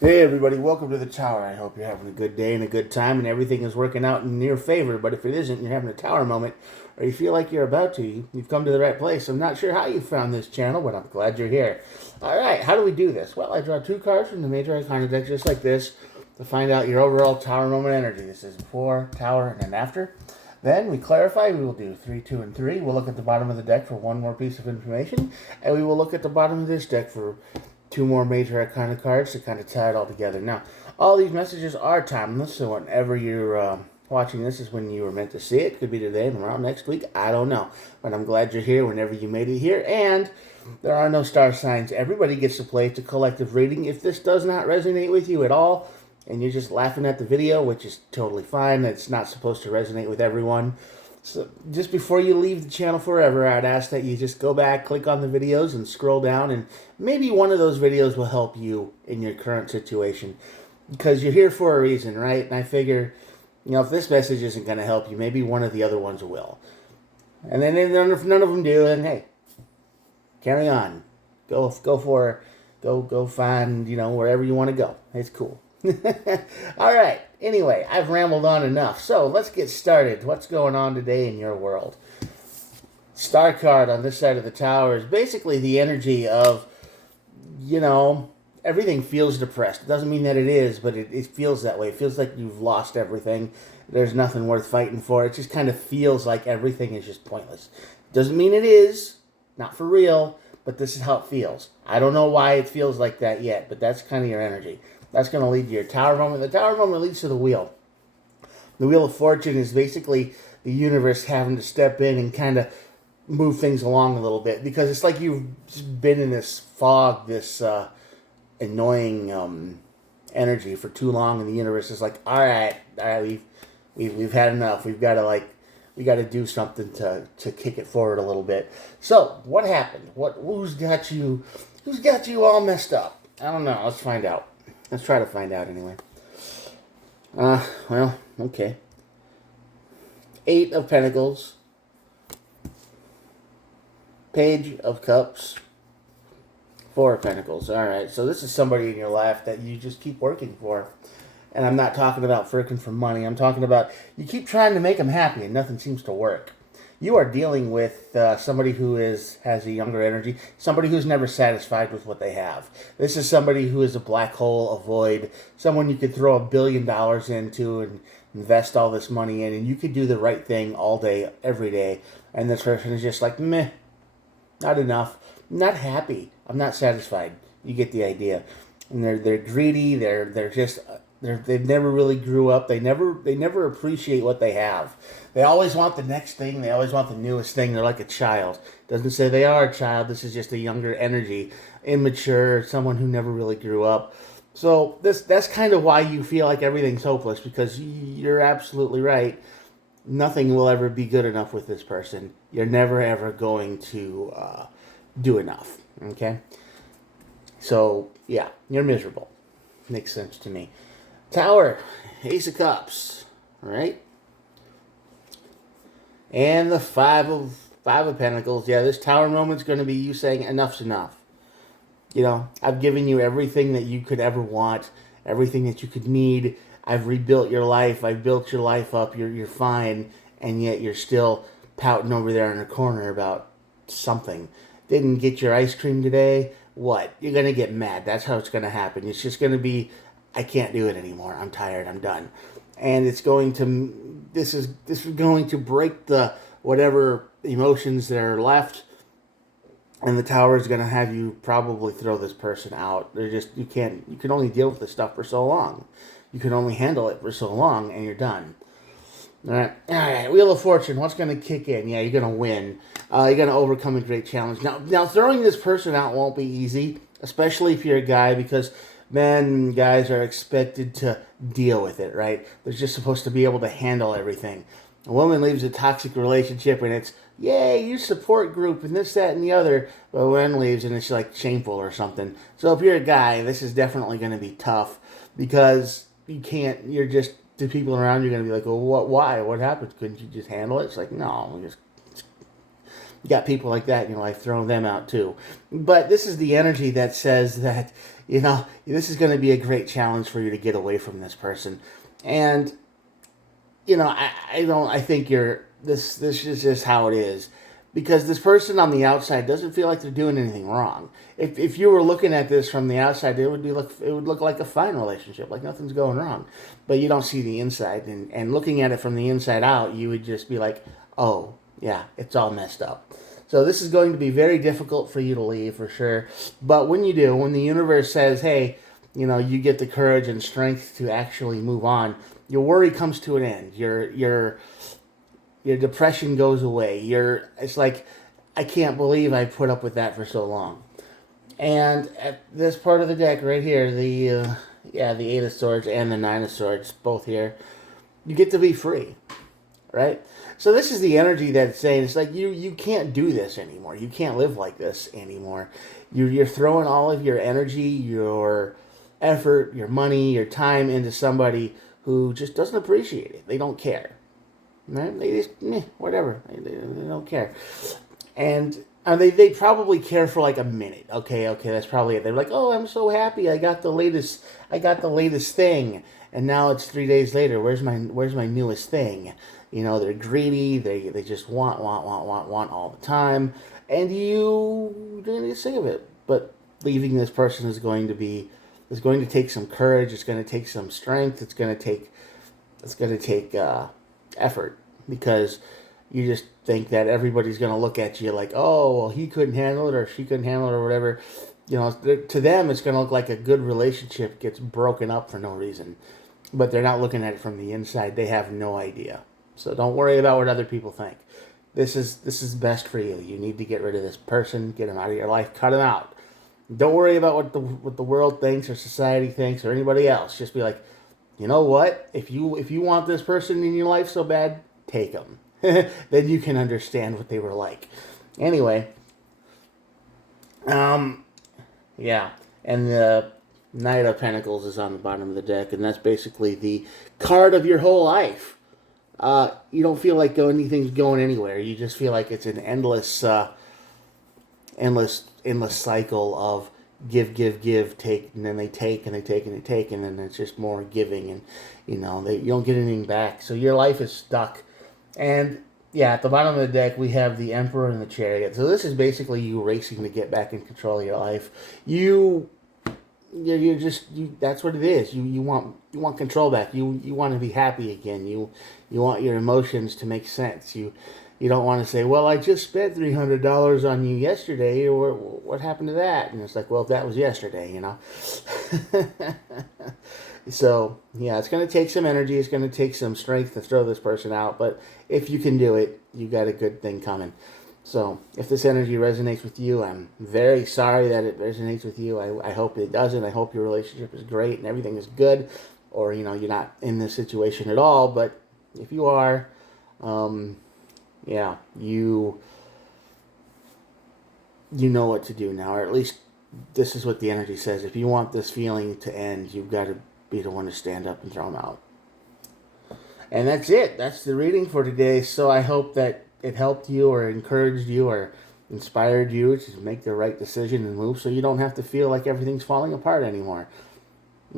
Hey everybody, welcome to the tower. I hope you're having a good day and a good time and everything is working out in your favor. But if it isn't, you're having a tower moment, or you feel like you're about to, you've come to the right place. I'm not sure how you found this channel, but I'm glad you're here. Alright, how do we do this? Well, I draw two cards from the Major Arcana deck just like this to find out your overall tower moment energy. This is before, tower, and then after. Then we clarify, we will do 3, 2, and 3. We'll look at the bottom of the deck for one more piece of information, and we will look at the bottom of this deck for two more Major Arcana cards to kind of tie it all together. Now, all these messages are timeless, so whenever you're watching this is when you were meant to see it. Could be today, tomorrow, next week, I don't know. But I'm glad you're here whenever you made it here, and there are no star signs. Everybody gets to play. It's a collective reading. If this does not resonate with you at all, and you're just laughing at the video, which is totally fine, it's not supposed to resonate with everyone. So just before you leave the channel forever, I'd ask that you just go back, click on the videos, and scroll down, and maybe one of those videos will help you in your current situation. Because you're here for a reason, right? And I figure, if this message isn't going to help you, maybe one of the other ones will. And then if none of them do, then hey, carry on. Go find, wherever you want to go. It's cool. All right. Anyway, I've rambled on enough. So let's get started. What's going on today in your world? Star card on this side of the tower is basically the energy of, everything feels depressed. It doesn't mean that it is, but it feels that way. It feels like you've lost everything. There's nothing worth fighting for. It just kind of feels like everything is just pointless. Doesn't mean it is. Not for real, but this is how it feels. I don't know why it feels like that yet, but that's kind of your energy. That's going to lead to your tower moment. The tower moment leads to the wheel. The Wheel of Fortune is basically the universe having to step in and kind of move things along a little bit, because it's like you've been in this fog, this annoying energy for too long, and the universe is like, all right, we've had enough. We got to do something to kick it forward a little bit. So what happened? Who's got you all messed up? I don't know. Let's find out. Let's try to find out anyway. Well, okay. 8 of Pentacles. Page of Cups. 4 of Pentacles. Alright, so this is somebody in your life that you just keep working for. And I'm not talking about working for money. I'm talking about you keep trying to make them happy and nothing seems to work. You are dealing with somebody who has a younger energy, somebody who's never satisfied with what they have. This is somebody who is a black hole, a void, someone you could throw $1 billion into and invest all this money in, and you could do the right thing all day, every day, and this person is just like, meh, not enough, not happy, I'm not satisfied. You get the idea. And they're greedy. They've never really grew up. They never appreciate what they have. They always want the next thing. They always want the newest thing. They're like a child. Doesn't say they are a child. This is just a younger energy, immature, someone who never really grew up. So that's kind of why you feel like everything's hopeless, because you're absolutely right. Nothing will ever be good enough with this person. You're never ever going to do enough. Okay? So, yeah, you're miserable. Makes sense to me. Tower, Ace of Cups, all right? And the Five of Pentacles. Yeah, this Tower moment's going to be you saying enough's enough. I've given you everything that you could ever want, everything that you could need. I've rebuilt your life. I've built your life up. You're fine, and yet you're still pouting over there in a corner about something. Didn't get your ice cream today. What? You're going to get mad. That's how it's going to happen. It's just going to be, I can't do it anymore. I'm tired. I'm done. And this is going to break the whatever emotions that are left. And the tower is going to have you probably throw this person out. You can only deal with this stuff for so long. You can only handle it for so long, and you're done. All right. Wheel of Fortune. What's going to kick in? Yeah, you're going to win. You're going to overcome a great challenge. Now, throwing this person out won't be easy, especially if you're a guy, because men, guys are expected to deal with it, right? They're just supposed to be able to handle everything. A woman leaves a toxic relationship, and it's, yay, you support group, and this, that, and the other. But a woman leaves, and it's like shameful or something. So if you're a guy, this is definitely going to be tough, because you're just, to people around you, are going to be like, well, why? What happened? Couldn't you just handle it? It's like, no, You got people like that in your life, throwing them out too. But this is the energy that says that, this is going to be a great challenge for you to get away from this person. And, I think this is just how it is. Because this person on the outside doesn't feel like they're doing anything wrong. If you were looking at this from the outside, it would look like a fine relationship, like nothing's going wrong. But you don't see the inside, and looking at it from the inside out, you would just be like, oh yeah, it's all messed up. So this is going to be very difficult for you to leave for sure. But when you do, when the universe says, hey, you get the courage and strength to actually move on, your worry comes to an end. Your depression goes away. It's like, I can't believe I put up with that for so long. And at this part of the deck right here, the Eight of Swords and the Nine of Swords, both here, you get to be free, right? So this is the energy that's saying, it's like, you can't do this anymore. You can't live like this anymore. You're throwing all of your energy, your effort, your money, your time into somebody who just doesn't appreciate it. They don't care. Right? They just, whatever. They don't care. And they probably care for like a minute. Okay, that's probably it. They're like, oh, I'm so happy. I got the latest thing. And now it's 3 days later. Where's my newest thing? They're greedy. They just want all the time. And you're going to get sick of it. But leaving this person is going to take some courage. It's going to take some strength. It's going to take effort, because you just think that everybody's going to look at you like, oh, well, he couldn't handle it or she couldn't handle it or whatever. To them, it's going to look like a good relationship gets broken up for no reason. But they're not looking at it from the inside. They have no idea. So don't worry about what other people think. This is best for you. You need to get rid of this person, get him out of your life, cut him out. Don't worry about what the world thinks or society thinks or anybody else. Just be like, you know what? If you want this person in your life so bad, take them. Then you can understand what they were like. Anyway, yeah. And the Knight of Pentacles is on the bottom of the deck, and that's basically the card of your whole life. You don't feel like anything's going anywhere. You just feel like it's an endless cycle of give, take, and then they take, and they take, and they take, and then it's just more giving, and you don't get anything back. So your life is stuck. And yeah, at the bottom of the deck we have the Emperor and the Chariot. So this is basically you racing to get back in control of your life. That's what it is. You want control back. You want to be happy again. You want your emotions to make sense. You don't want to say, well, I just spent $300 on you yesterday. Or what happened to that? And it's like, well, that was yesterday, So, yeah, it's going to take some energy. It's going to take some strength to throw this person out. But if you can do it, you got a good thing coming. So, if this energy resonates with you, I'm very sorry that it resonates with you. I hope it doesn't. I hope your relationship is great and everything is good. Or, you're not in this situation at all. But if you are, yeah, you know what to do now. Or at least this is what the energy says. If you want this feeling to end, you've got to be the one to stand up and throw them out. And that's it. That's the reading for today. So I hope that it helped you or encouraged you or inspired you to make the right decision and move, so you don't have to feel like everything's falling apart anymore.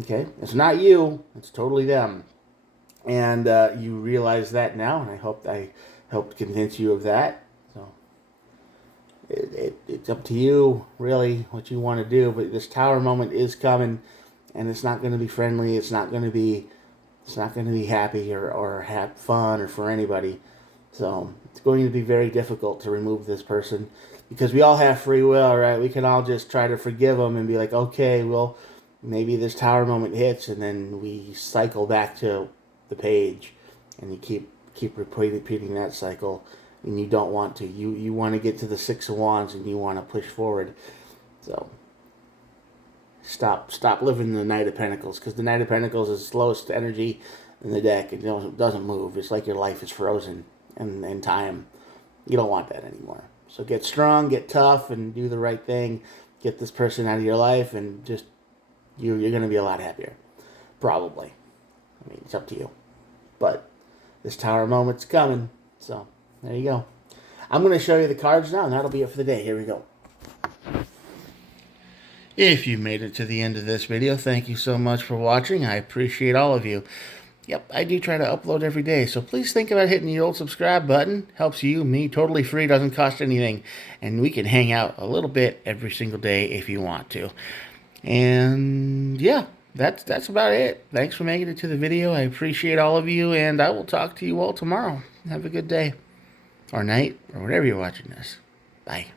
Okay? It's not you. It's totally them. And you realize that now, and I helped convince you of that. So it's up to you, really, what you want to do. But this Tower moment is coming, and it's not going to be friendly. It's not going to be happy or have fun or for anybody. So it's going to be very difficult to remove this person, because we all have free will, right? We can all just try to forgive them and be like, okay, well, maybe this Tower moment hits, and then we cycle back to the page, and you keep repeating that cycle, and you don't want to. You want to get to the Six of Wands, and you want to push forward. So stop living the Knight of Pentacles, because the Knight of Pentacles is the slowest energy in the deck. It doesn't move. It's like your life is frozen in time. You don't want that anymore. So get strong, get tough, and do the right thing. Get this person out of your life, and just you're going to be a lot happier. Probably. I mean, it's up to you. But this Tower moment's coming. So there you go. I'm going to show you the cards now, and that'll be it for the day. Here we go. If you made it to the end of this video, thank you so much for watching. I appreciate all of you. Yep, I do try to upload every day, so please think about hitting the old subscribe button. Helps you, me, totally free, doesn't cost anything. And we can hang out a little bit every single day if you want to. And yeah, that's about it. Thanks for making it to the video. I appreciate all of you, and I will talk to you all tomorrow. Have a good day, or night, or whatever you're watching this. Bye.